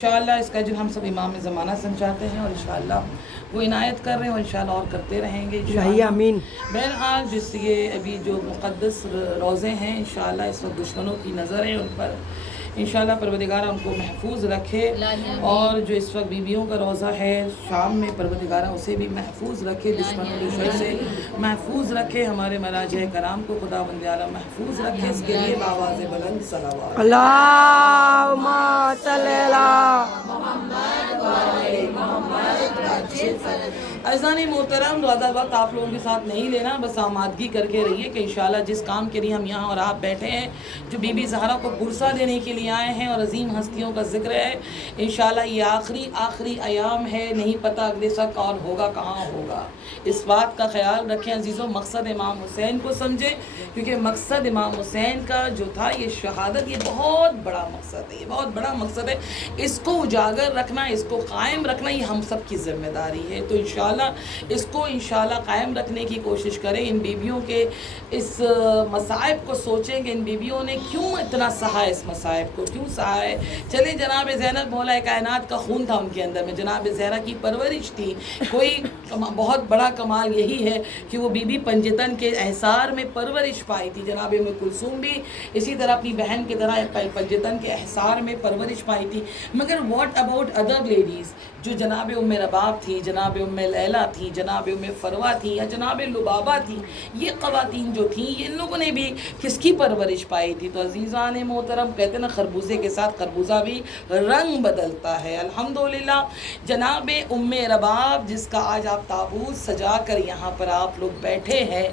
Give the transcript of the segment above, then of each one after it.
इंशाअल्लाह इसका जो हम सब इमाम ज़माना समझाते हैं और इंशाअल्लाह वो इनायत कर रहे हैं और इंशाअल्लाह और करते रहेंगे इंशाअल्लाह। आमीन। बहरहाल जिस ये अभी जो मुक़द्दस रोज़े हैं इंशाअल्लाह इस वक्त दुश्मनों की नज़र है उन पर, इंशाअल्लाह परवरदिगारा उनको महफूज रखे। और जो इस वक्त बीवियों का रोज़ा है शाम में, परवरदिगारा उसे भी महफूज रखे, दुश्मनों के शर से महफूज रखे, हमारे मराजे कराम को खुदावंद आलम महफूज रखे। इसके लिए आवाज़ बुलंद सलावत अल्लाहुम्मा सल्ली अला अज़ान मोहतरम, ज़्यादा वक्त आप लोगों के साथ नहीं लेना, बस आमादगी करके रहिए कि इंशाअल्लाह जिस काम के लिए हम यहाँ और आप बैठे हैं, जो बीबी ज़हरा को पुरसा देने के लिए आए हैं और अजीम हस्तियों का जिक्र है, इंशाअल्लाह ये आखिरी अयाम है, नहीं पता अगले साल और होगा कहाँ होगा। इस बात का ख्याल रखें अजीज़ों, मकसद इमाम हुसैन को समझें, क्योंकि मकसद इमाम हुसैन का जो था ये शहादत, ये बहुत बड़ा मकसद है, ये बहुत बड़ा मकसद है। इसको उजागर रखना, इसको कायम रखना, ये हम सब की ज़िम्मेदारी है। तो इंशाअल्लाह इसको इंशाअल्लाह कायम रखने की कोशिश करें। इन बीवियों के इस मसाइब को सोचें कि इन बीवियों ने क्यों इतना सहा, इस मसाइब को क्यों सहा है। चले जनाब ज़ैनब मौला कायनात का खून था उनके अंदर में, जनाब ज़हरा की परवरिश थी। कोई बहुत बड़ा कमाल यही है कि वो बीबी पंजतन के एहसार में परवरिश पाई थी। जनाब उम्मे कुलसूम भी इसी तरह अपनी बहन की तरह पंजतन के एहसार में परवरिश पाई थी। मगर व्हाट अबाउट अदर लेडीज़, जो जनाब उम्मे रबाब थी, जनाब उम्मे लैला थी, जनाब उम्मे फरवा थी या जनाब लुबाबा थी, ये ख़वातीन जो थी, इन लोगों ने भी किसकी परवरिश पाई थी। तो अज़ीज़ान मोहतरम, कहते ना खरबूजे के साथ खरबूजा भी रंग बदलता है। अल्हम्दुलिल्लाह जनाब उम्मे रबाब जिसका आज आप ताबूत सजा कर यहाँ पर आप लोग बैठे हैं,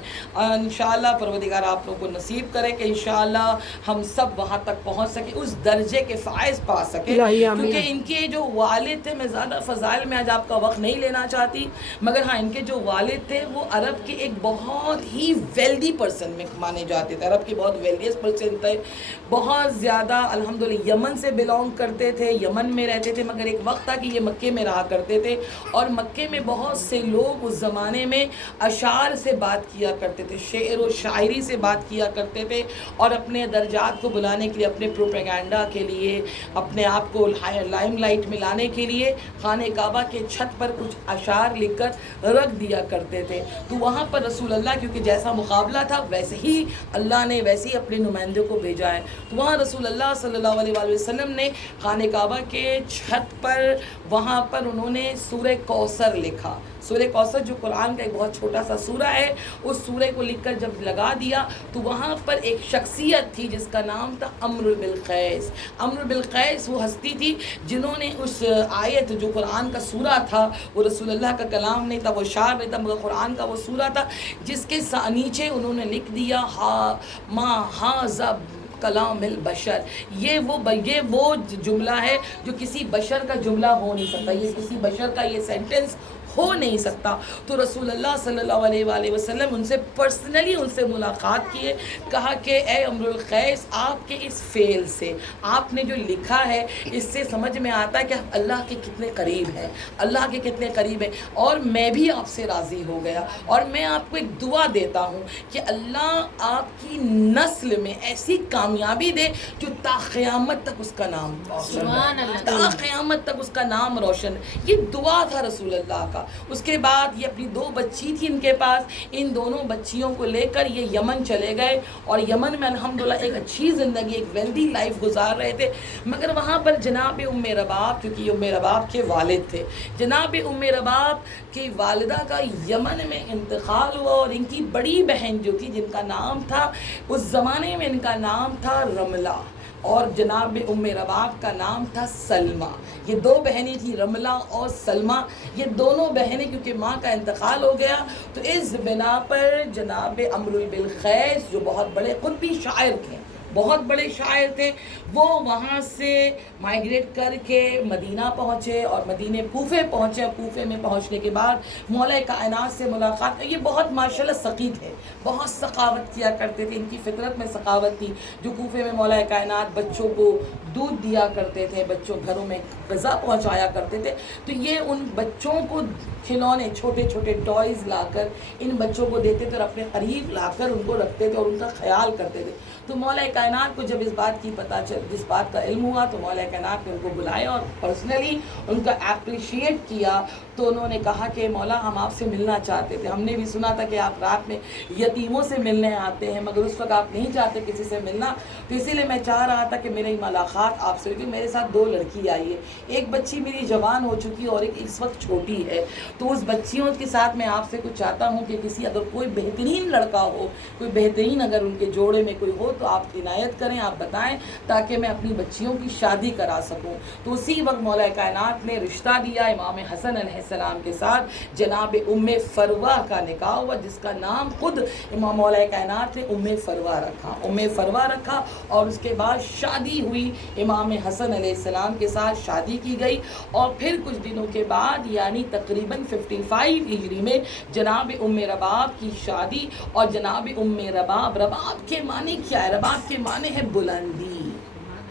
इंशाअल्लाह परवरदिगार आप लोगों को नसीब करे कि इंशाअल्लाह हम सब वहाँ तक पहुँच सके, उस दर्जे के फ़ायज़ पा सके। क्योंकि इनके जो वालिद थे, मैं ज़्यादा फ़ज़ाइल में आज आपका वक्त नहीं लेना चाहती, मगर हाँ इनके जो वालिद थे वो अरब के एक बहुत ही वेल्दी पर्सन में माने जाते थे, अरब के बहुत वेल्दियस्ट पर्सन थे, बहुत ज़्यादा अल्हम्दुलिल्लाह यमन से बिलोंग करते थे, यमन में रहते थे। मगर एक वक्त था कि ये मक्के में रहा करते थे और मक्के में बहुत से लोग उस ज़माने में अशार से बात किया करते थे, शेर व शायरी से बात किया करते थे और अपने दर्जात को बुलाने के लिए, अपने प्रोपेगेंडा के लिए, अपने आप को लाइमलाइट में लाने के लिए खाने काबा के छत पर कुछ अशार लिखकर रख दिया करते थे। तो वहाँ पर रसूल अल्लाह, क्योंकि जैसा मुकाबला था वैसे ही अल्लाह ने वैसे ही अपने नुमाइंदों को भेजा है, तो वहाँ रसूल अल्लाह सल्लल्लाहु अलैहि वसल्लम ने खाने काबा के छत पर, वहाँ पर उन्होंने सूरह कौसर लिखा। सूरह कौसर जो कुरान का एक बहुत छोटा सा सूरा है, उस सूरे को लिखकर जब लगा दिया तो वहाँ पर एक शख्सियत थी जिसका नाम था अम्रुल बिलक़ैस। अम्रुल बिलक़ैस वो हस्ती थी जिन्होंने उस आयत, जो कुरान का सूरा था, वो रसूल अल्लाह का कलाम नहीं था, वो शार नहीं था, मगर कुरान का वो सूरा था, जिसके नीचे उन्होंने लिख दिया हाज़ा कलामिल बशर। ये वो जुमला है जो किसी बशर का जुमला हो नहीं सकता, ये किसी बशर का ये सेंटेंस हो नहीं सकता। तो रसूल अल्लाह सल्लल्लाहु अलैहि वसल्लम उनसे पर्सनली उनसे मुलाकात किए, कहा कि ए अम्रुल क़ैस, आपके इस फ़ेल से, आपने जो लिखा है इससे समझ में आता है कि आप अल्लाह के कितने करीब हैं, अल्लाह के कितने करीब हैं, और मैं भी आपसे राज़ी हो गया और मैं आपको एक दुआ देता हूँ कि अल्लाह आपकी नस्ल में ऐसी कामयाबी दे जो ता क़यामत तक उसका नाम रोशन है, ता क़यामत तक उसका नाम रोशन है। ये दुआ था रसूल अल्लाह का। उसके बाद ये अपनी 2 बच्ची थी इनके पास, इन दोनों बच्चियों को लेकर ये यमन चले गए और यमन में अल्हम्दुलिल्लाह एक अच्छी ज़िंदगी, एक वेल्दी लाइफ गुजार रहे थे। मगर वहाँ पर जनाब उम्मे रबाब, क्योंकि उम्मे रबाब के वालिद थे, जनाब उम्मे रबाब की वालिदा का यमन में इंतकाल हुआ और इनकी बड़ी बहन जो थी, जिनका नाम था उस ज़माने में, इनका नाम था रमला और जनाब उम्मे रबाब का नाम था सलमा। ये 2 बहनें थी, रमला और सलमा। ये दोनों बहनें क्योंकि माँ का इंतकाल हो गया, तो इस बिना पर जनाब अम्रुल बिलक़ैस जो बहुत बड़े क़ुतबी शायर थे, बहुत बड़े शायर थे, वो वहाँ से माइग्रेट करके मदीना पहुँचे और मदीने कूफे पहुँचे। कूफे में पहुँचने के बाद मौला कायनात से मुलाकात। ये बहुत माशाल्लाह सकी थे, बहुत सखावत किया करते थे, इनकी फितरत में सखावत थी। जो कूफे में मौला कायनात बच्चों को دودھ دیا کرتے تھے، بچوں گھروں میں غذا پہنچایا کرتے تھے، تو یہ ان بچوں کو کھلونے چھوٹے چھوٹے ٹوائز لا کر ان بچوں کو دیتے تھے اور اپنے قریب لا کر ان کو رکھتے تھے اور ان کا خیال کرتے تھے. تو مولا کائنات کو جب اس بات کی جس بات کا علم ہوا تو مولا کائنات نے ان کو بلایا اور پرسنلی ان کا اپریشیٹ کیا. تو انہوں نے کہا کہ مولا ہم آپ سے ملنا چاہتے تھے، ہم نے بھی سنا تھا کہ آپ رات میں یتیموں سے ملنے آتے ہیں، مگر اس وقت آپ نہیں چاہتے کسی سے ملنا، تو اسی لیے میں چاہ رہا تھا کہ میری ملاقات آپ سے ہوگی. میرے ساتھ 2 لڑکی آئی ہے، ایک بچی میری جوان ہو چکی اور ایک اس وقت چھوٹی ہے، تو اس بچیوں کے ساتھ میں آپ سے کچھ چاہتا ہوں کہ کسی اگر کوئی بہترین لڑکا ہو، کوئی بہترین اگر ان کے جوڑے میں کوئی ہو تو آپ عنایت کریں، آپ بتائیں تاکہ میں اپنی بچیوں کی شادی کرا سکوں. تو اسی وقت مولا کائنات نے رشتہ دیا امام حسن علیہ السلام کے ساتھ. جناب ام فروہ کا نکاح ہوا، جس کا نام خود امام مولا کائنات نے ام فروہ رکھا. ام فروہ رکھا اور اس کے بعد شادی ہوئی امام حسن علیہ السلام کے ساتھ، شادی کی گئی. اور پھر کچھ دنوں کے بعد یعنی تقریباً 55 ہجری میں جناب ام رباب کی شادی. اور جناب ام رباب، رباب کے معنی کیا ہے؟ رباب کے معنی ہے بلندی،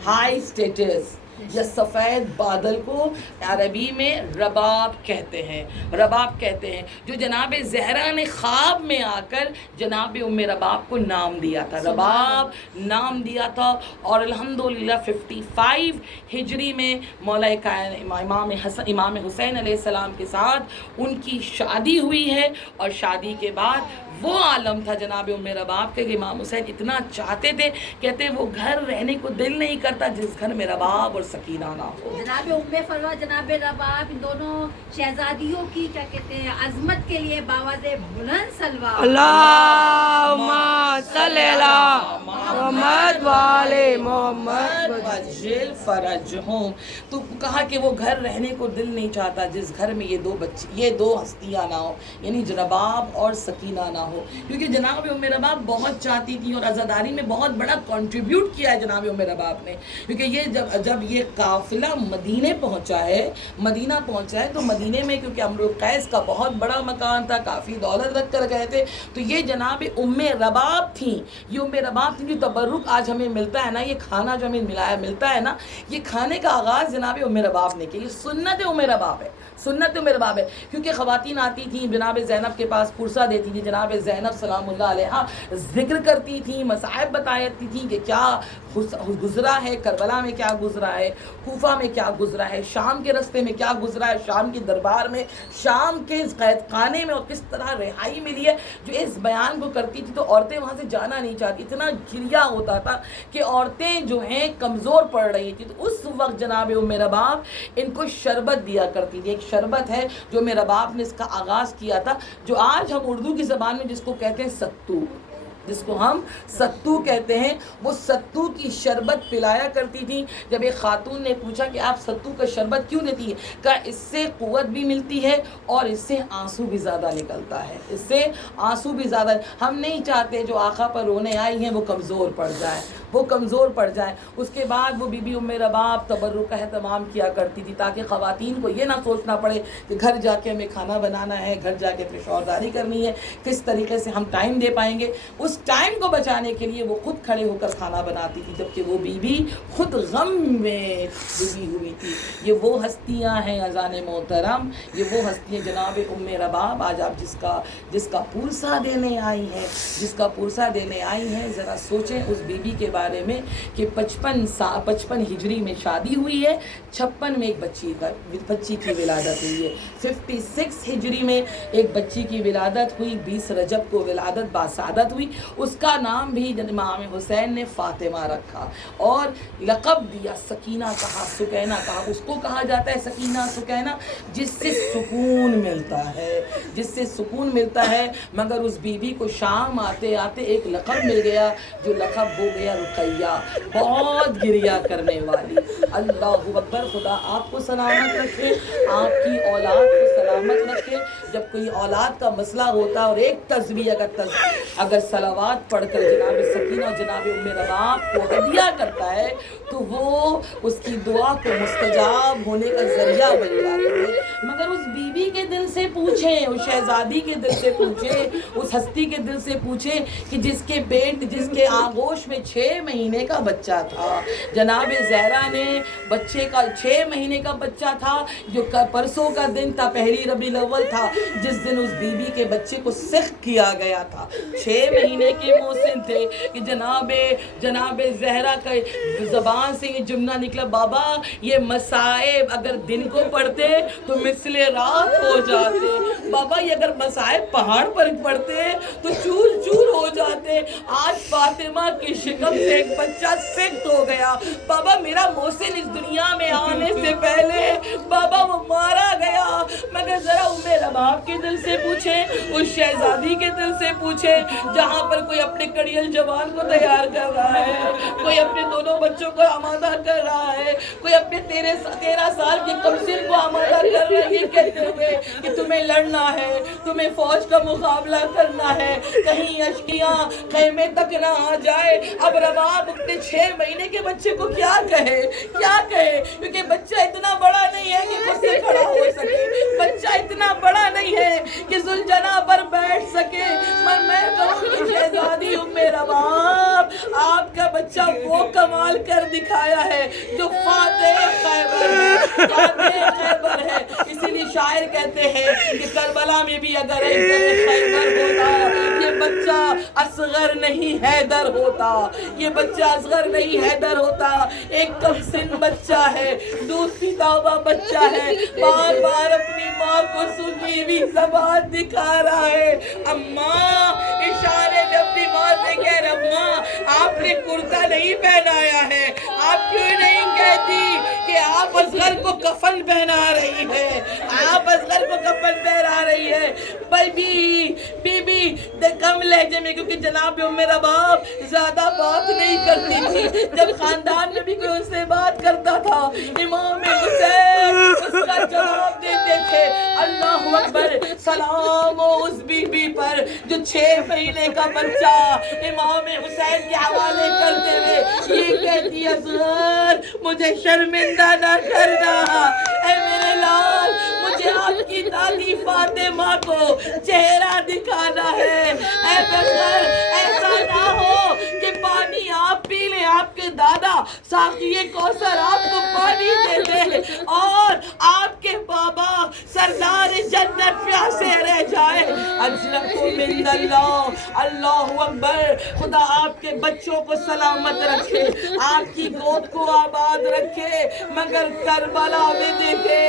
ہائی اسٹیٹس، یا سفید بادل کو عربی میں رباب کہتے ہیں، رباب کہتے ہیں. جو جناب زہرا نے خواب میں آ کر جناب ام رباب کو نام دیا تھا، رباب نام دیا تھا. اور الحمدللہ 55 ہجری میں مولا امام حسین علیہ السلام کے ساتھ ان کی شادی ہوئی ہے. اور شادی کے بعد وہ عالم تھا جناب ام رباب کے کہ امام حسین اتنا چاہتے تھے، کہتے وہ گھر رہنے کو دل نہیں کرتا جس گھر میں رباب اور سکینہ نہ ہو. جناب ام فروہ، جناب رباب، ان دونوں شہزادیوں کی کیا کہتے ہیں عظمت کے لیے باواز بلند سلوات. اللہم صلی علی محمد وآل محمد وجل فرجہم. تو کہا کہ وہ گھر رہنے کو دل نہیں چاہتا جس گھر میں یہ دو ہستیاں نہ ہو، یعنی رباب اور سکینہ نہ ہو. کیونکہ جناب ام رباب بہت چاہتی تھی اور عزاداری میں بہت بڑا کنٹریبیوٹ کیا ہے جناب ام رباب نے. کیونکہ یہ جب یہ قافلہ مدینے پہنچا ہے تو مدینے میں کیونکہ امرؤ القیس کا بہت بڑا مکان تھا، کافی دولت رکھ کر گئے تھے، تو یہ جناب ام رباب تھیں. یہ ام رباب تھیں جو تبرک آج ہمیں ملتا ہے نا، یہ کھانا جو ہمیں ملتا ہے نا، یہ کھانے کا آغاز جناب ام رباب نے کیا. یہ سنت ام رباب ہے، سنت ام رباب ہے. کیونکہ خواتین آتی تھیں جناب زینب کے پاس پرسہ دیتی تھی، جناب زینب سلام اللہ علیہا ذکر کرتی تھیں، مصائب بتاتی تھیں کہ کیا گزرا ہے، کربلا میں کیا گزرا ہے، کوفہ میں کیا گزرا ہے، شام کے رستے میں کیا گزرا ہے، شام کے دربار میں، شام کے قید خانے میں اور کس طرح رہائی ملی ہے. جو اس بیان کو کرتی تھی تو عورتیں وہاں سے جانا نہیں چاہتی، اتنا گریا ہوتا تھا کہ عورتیں جو ہیں کمزور پڑ رہی تھی. تو اس وقت جناب ام رباب ان کو شربت دیا کرتی تھی. ایک شربت ہے جو ام رباب نے اس کا آغاز کیا تھا، جو آج ہم اردو کی زبان میں جس کو کہتے ہیں ستو کہتے ہیں. وہ ستو کی شربت پلایا کرتی تھی. جب ایک خاتون نے پوچھا کہ آپ ستو کا شربت کیوں دیتی ہے، کہا اس سے قوت بھی ملتی ہے اور اس سے آنسو بھی زیادہ نکلتا ہے، اس سے آنسو بھی زیادہ. ہم نہیں چاہتے جو آقا پر رونے آئی ہیں وہ کمزور پڑ جائیں. اس کے بعد وہ بی بی ام رباب تبرک کا اہتمام کیا کرتی تھی تاکہ خواتین کو یہ نہ سوچنا پڑے کہ گھر جا کے ہمیں کھانا بنانا ہے، گھر جا کے شوہرداری کرنی ہے، کس طریقے سے ہم ٹائم دے پائیں گے. اس ٹائم کو بچانے کے لیے وہ خود کھڑے ہو کر کھانا بناتی تھی، جبکہ وہ بی بی خود غم میں ڈوبی ہوئی تھی. یہ وہ ہستیاں ہیں اذان محترم، یہ وہ ہستیاں جناب ام رباب آج آپ جس کا پرسہ دینے آئی ہیں. ذرا سوچیں اس بی بی کے بارے میں کہ 55 ہجری میں شادی ہوئی ہے، 56 میں ایک بچی کی ولادت ہوئی ہے، 56 ہجری میں ایک بچی کی ولادت ہوئی، 20 رجب کو ولادت باسعادت ہوئی. اس کا نام بھی امام حسین نے فاطمہ رکھا اور لقب دیا، سکینہ کہا، سکینہ کہا. اس کو کہا جاتا ہے سکینہ سکینہ جس سے سکون ملتا ہے. مگر اس بی بی کو شام آتے آتے ایک لقب مل گیا، جو لقب ہو گیا رقیہ، بہت گریا کرنے والی. अल्लाहु अकबर। खुदा आपको सलामत रखे, आपकी औलाद को सलामत रखे। जब कोई औलाद का मसला होता और एक तस्बीह अगर सलावात पढ़कर जनाब सकीना जनाब उम्मे रबाब को हदिया करता है तो वो उसकी दुआ को मुस्तजाब होने का जरिया बन जाता है। मगर उस बीवी के दिल से पूछें, उस शहजादी के दिल से पूछें, उस हस्ती के दिल से पूछें कि जिसके आगोश में 6 महीने का बच्चा था। जनाब ज़हरा ने बच्चे का 6 महीने का बच्चा था, जो परसों का दिन था, पहली रबीउल अव्वल था, जिस दिन उस बीबी के बच्चे को सिख्त किया गया था। 6 महीने के मोहसिन थे कि जनाब ज़हरा का ज़बान से ये जुमला निकला, बाबा ये मसाइब अगर दिन को पढ़ते तो मिसले रात हो जाते, बाबा ये अगर मसाइब पहाड़ पर पढ़ते तो चूर चूर हो जाते। आज फातिमा की शिकम से एक बच्चा सिख्त हो गया। बाबा मेरा मोहसिन इस दुनिया में आने से पहले बाबा वो मारा गया। मगर जरा उम्मे रबाब के दिल से पूछे, उस शहजादी के दिल से पूछे, जहाँ पर कोई अपने कड़ियल जवान को तैयार कर रहा है, कोई अपने दोनों बच्चों को आमादा कर रहा है, कोई अपने 13 साल के कमसिन को आमादा कर रहा है, ये कहते हुए कि तुम्हें लड़ना है, तुम्हें फौज का मुकाबला करना है, कहीं अशकियाँ खेमे तक ना आ जाए। अब रबाब अपने 6 महीने के बच्चे को क्या कहे, क्योंकि बच्चा इतना बड़ा नहीं है कि खुद से खड़ा हो सके, बच्चा इतना बड़ा नहीं है कि जुलजना पर बैठ सके। मैं कहूँगी शहजादी उम्मे रबाब आपका बच्चा वो कमाल कर दिखाया है जो फातेह खैबर है। इसीलिए शायर कहते हैं कि करबला में भी अगर खैबर होता ये बच्चा असगर नहीं हैदर होता, ये बच्चा असगर नहीं हैदर होता। एक कमसिन बच्चा है, दूध पीता हुआ बच्चा है, बार बार अपनी माँ को सुनी हुई ज़बान दिखा रहा है। अम्मा इशारे में अपनी माँ से कह रहा, अम्मा आपने कुर्ता नहीं पहनाया है, आप क्यों नहीं कहती कि आप असगर को कफन पहना रही है, आप असगर को कफन पहना रही है। बीबी कम लहजे में, क्योंकि जनाब उम्मे रबाब ज्यादा बात नहीं करती थी। जब खानदान में भी कोई उससे बात करता था इमाम हुसैन उसका जवाब देते थे। अल्लाहु अकबर, सलाम हो उस बीबी पर जो 6 महीने का बच्चा इमाम हुसैन के हवाले करते हुए ये कहती है, असगर मुझे शर्मिंदा ना करना, ऐ मेरे लाल मुझे आपकी दादी फातिमा को चेहरा दिखाना है। ऐ बशर ऐसा ना हो कि पानी आप पी ले, आपके दादा साकिए कौसर आपको पानी दे दे और आपके बाबा सरदार जन्नत प्यासे रह जाए। अल्लाहु अकबर। खुदा आपके बच्चों को सलामत रखे, आपकी गोद को आबाद रखे। मगर करबला में देखे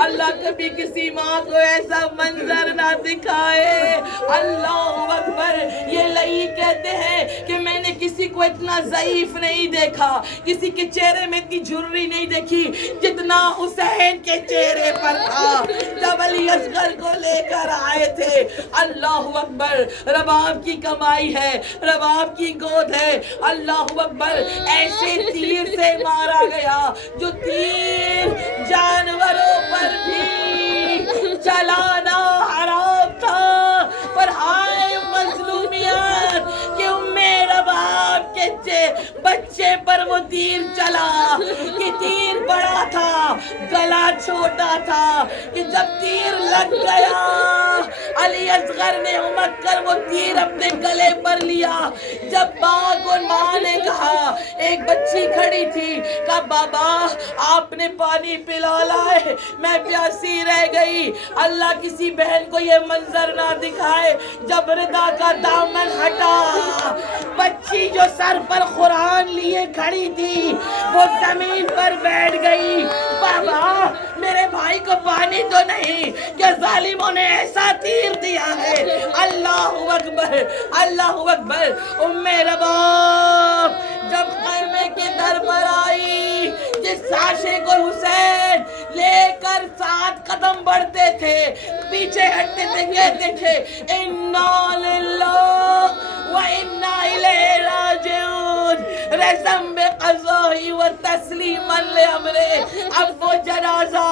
अल्लाह कभी किसी माँ को ऐसा मंजर ना दिखाए। अल्लाहु अकबर। ये लई कहते हैं कि मैंने किसी को इतना ज़ईफ नहीं देखा, किसी के चेहरे में इतनी झुर्री नहीं देखी जितना हुसैन के चेहरे पर था जब अली असगर को लेकर आए थे। अल्लाहु अकबर। रबाब की कमाई है, रबाब की गोद है। अल्लाहु अकबर। ऐसे तीर से मारा गया जो तीर जानवरों पर भी चलाना हराम था, पर हाय मजलूमियत कि उम्मे रबाब के बच्चे पर वो तीर चला कि तीर बड़ा था, गला छोटा था कि जब तीर लग गया अली असगर ने उमक कर वो तीर अपने गले पर लिया। जब माँ ने कहा, एक बच्ची खड़ी थी, कहा बाबा आपने पानी पिला लाए, मैं प्यासी रह गई। अल्लाह किसी बहन को ये मंजर ना दिखाए। जब रिदा का दामन हटा, बच्ची जो सर पर कुरान लिए खड़ी थी वो जमीन पर बैठ गई। बाबा मेरे भाई को पानी तो नहीं कि जालिमों ने ऐसा तीर दिया है। अल्लाहु अकबर, अल्लाहु अकबर। उम्मे रबाब जब खैमे के दर पर आई, जिस साशे को हुसैन लेकर 7 कदम बढ़ते थे, पीछे हटते थे, कहते थे इन्ना लिल्लाह व इन्ना इलैहि राजिऊन। रज़म क़ज़ाई व तस्लीमन ले अमरे। अब वो जनाजा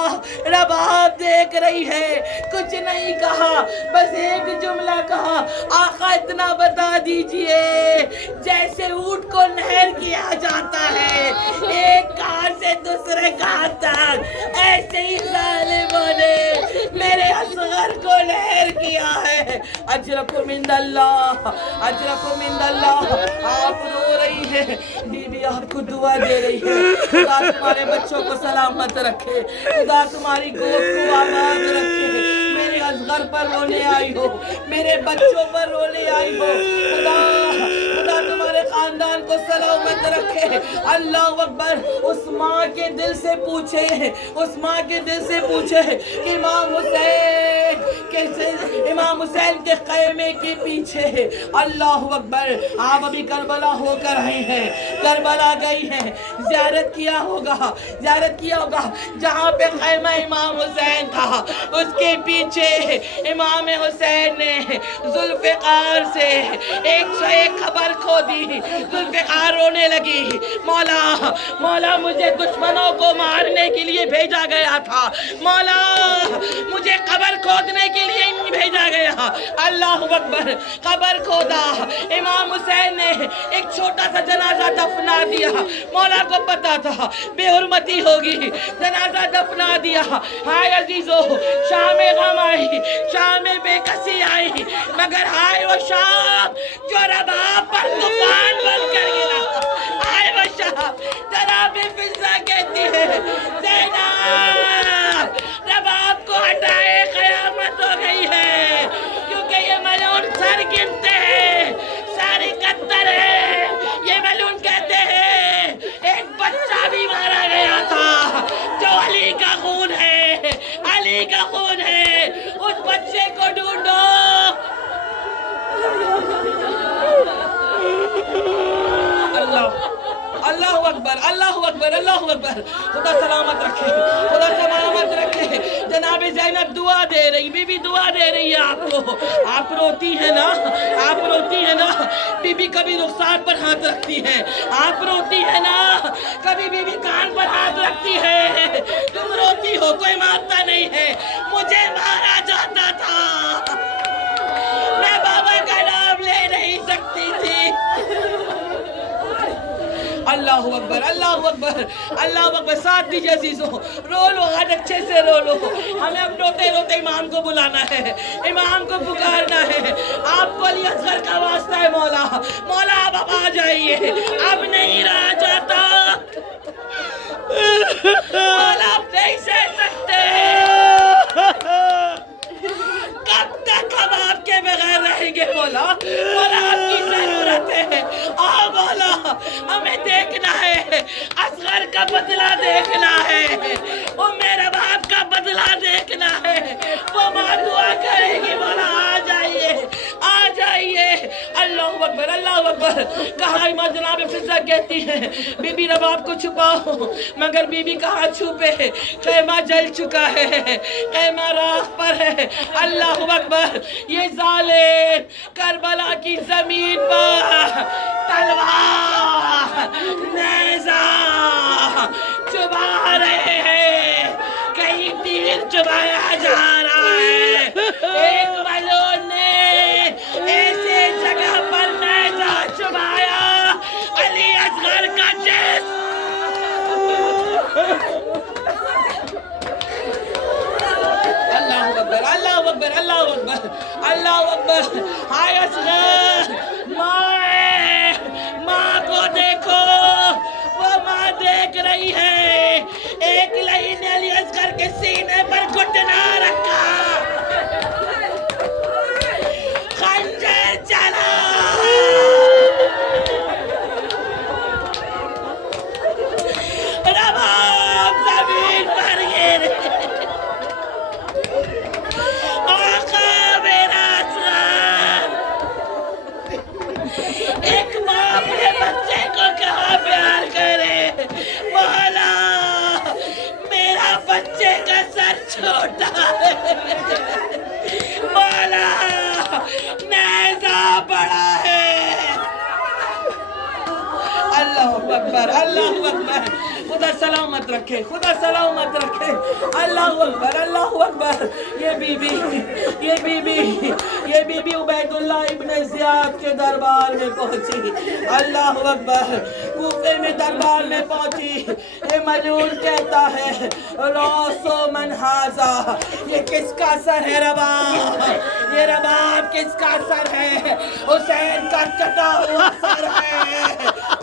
रबाब देख रही है, कुछ नहीं कहा, बस एक जुमला कहा, आका इतना बता दीजिए जैसे ऊंट को नहर किया जाता है एक घाट से दूसरे घाट तक, ऐसे ही ज़ालिमों ने मेरे असगर को नहर किया है। अजरकुम मिनल्लाह, अजरकुम मिनल्लाह। आप रो रही है, बीबी आपको दुआ दे रही है, खुदा तुम्हारे बच्चों को सलामत रखे, खुदा तुम्हारी गोद को आबाद रखे। मेरे असगर पर रोने आई हो, मेरे बच्चों पर रोने आई हो, खुदा खुदा तुम्हारे खानदान को सलामत रखे। अल्लाह अकबर। उस माँ के दिल से पूछे, उस माँ के दिल से पूछे कि इमाम हुसैन कैसे, इमाम हुसैन के ख़ैमे के पीछे, अल्लाह अकबर, आप अभी करबला होकर आए हैं, करबला गई हैं, ज़ियारत किया होगा, ज़ियारत किया होगा, जहाँ पे ख़ैमा इमाम हुसैन था उसके पीछे इमाम हुसैन ने जुल्फ़िकार से 101 खबर खो दी। जुल्फ़िकार रोने लगी, मौला मौला मुझे दुश्मनों को मारने के लिए भेजा गया था, मौला मुझे कब्र खोदने के लिए भेजा गया। अल्लाह अकबर। कब्र खोदा, इमाम हुसैन ने एक छोटा सा जनाजा दफना दिया, मौला को पता था बेहुरमती होगी, जनाजा दफना दिया। हाय अजीजो, शाम गम आई, शाम बेकसी आई, मगर हाय वो शाम जो रबाब पर तूफान बनकर गिरा, हाय वो शाम। जनाब फिजा कहती है, ज़ैनब रबाब को हटाए, क़यामत हो गई है, क्योंकि ये मलून सर गिनते हैं, सारी कत्तर है। ये मलून कहते हैं एक बच्चा भी मारा गया था जो अली का खून है, अली का खून है, उस बच्चे को ढूंढो। अल्लाह अल्लाह अकबर, अल्लाह अकबर, अल्लाह अकबर। खुदा सलामत रखे, खुदा सलामत रखे। जनाब ज़ैनब दुआ दे रही, बीबी दुआ दे रही है आपको। आप रोती है ना, आप रोती है ना, बीबी कभी रुखसार पर हाथ रखती है, आप रोती है ना, कभी बीबी कान पर हाथ रखती है, तुम रोती हो, कोई मारता नहीं है, मुझे मारा जाता था, मैं बाबा का नाम ले नहीं सकती थी। अल्लाह अकबर, अल्लाह अकबर, अल्लाह अकबर। साथ दीजिए अजीजों, रो लो, आज अच्छे से रो लो। हमें अब रोते रोते इमाम को बुलाना है, इमाम को पुकारना है। आपको अली असगर का वास्ता है मौला, मौला आप आ जाइए, अब नहीं रहा जाता, मौला आप नहीं सह सकते, कब तक हम आपके बगैर रहेंगे मौला, मौला आपकी जरूरत है। आ मौला हमें देखना है, असगर का बदला देखना है, वो मेरे बाप का बदला देखना है। वो माँ दुआ करेगी, मौला आ जाइए, आ जाइए। अल्लाह अकबर, अल्लाह अकबर। कहा इमाम जनाब फिजा कहती है, बीबी रबाब को छुपाओ, मगर बीबी कहाँ छुपे, ख़ैमा जल चुका है, ख़ैमा राख पर है। अल्लाह अकबर। ये ज़ालिम करबला की ज़मीन पर तलवार नेज़ा चुबा रहे हैं, कहीं तीर चुबाया जा रहा है। एक मलून ने ऐसे जगह पर नेज़ा चुबाया, अली असगर का जिस्म अल्लाह अकबर, अल्लाह अकबर, अल्लाह अकबर, अल्लाह अकबर। हाय असगर, माँ को देखो, वो माँ देख रही है, एक लही ने अली असगर के सीने पर घुटना रखा, खंजर चला, रबाब जमीन पर गिरे। एक माँ अपने बच्चे को कहाँ प्यार करे, मौला मेरा बच्चे का सर छोटा है, मौला नेज़ा बड़ा है। अल्लाह अकबर, अकबर, अल्लाह अकबर। खुदा सलामत रखे, खुदा सलामत रखे। अल्लाह अकबर, अल्लाह अकबर। ये बीबी उबैदुल्लाह इब्न ज़ियाद के दरबार में पहुंची। अल्लाह अकबर। कूफे में दरबार में पहुंची। ये मलून कहता है रौसो मन हाजा, ये किसका सर है रबाब? ये रबाब किसका सर है? हुसैन का कटा हुआ सर है।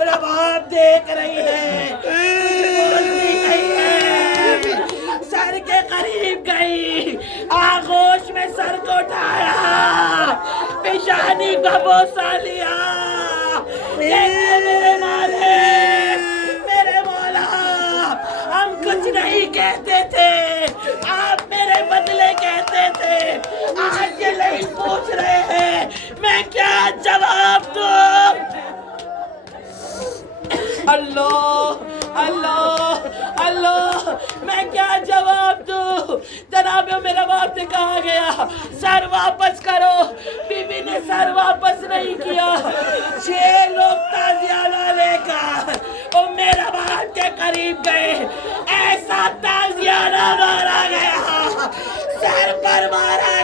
रबाब देख रही है, बोलती नहीं है, सर के करीब गई, आगोश में सर को उठाया, पेशानी का बोसा लिया। मेरे मालिक, मेरे मौला, हम कुछ नहीं कहते थे, आप मेरे बदले कहते थे, आज ये नहीं पूछ रहे हैं, मैं क्या जवाब दूं? अल्लाह अल्लाह अल्लाह, मैं क्या जवाब दूं? जनाब मेरा बाप ने कहा गया सर वापस करो। बीबी ने सर वापस नहीं किया। 6 लोग ताजियाना लेकर वो मेरा बाप के करीब गए। ऐसा ताजियाना मारा गया, सर पर मारा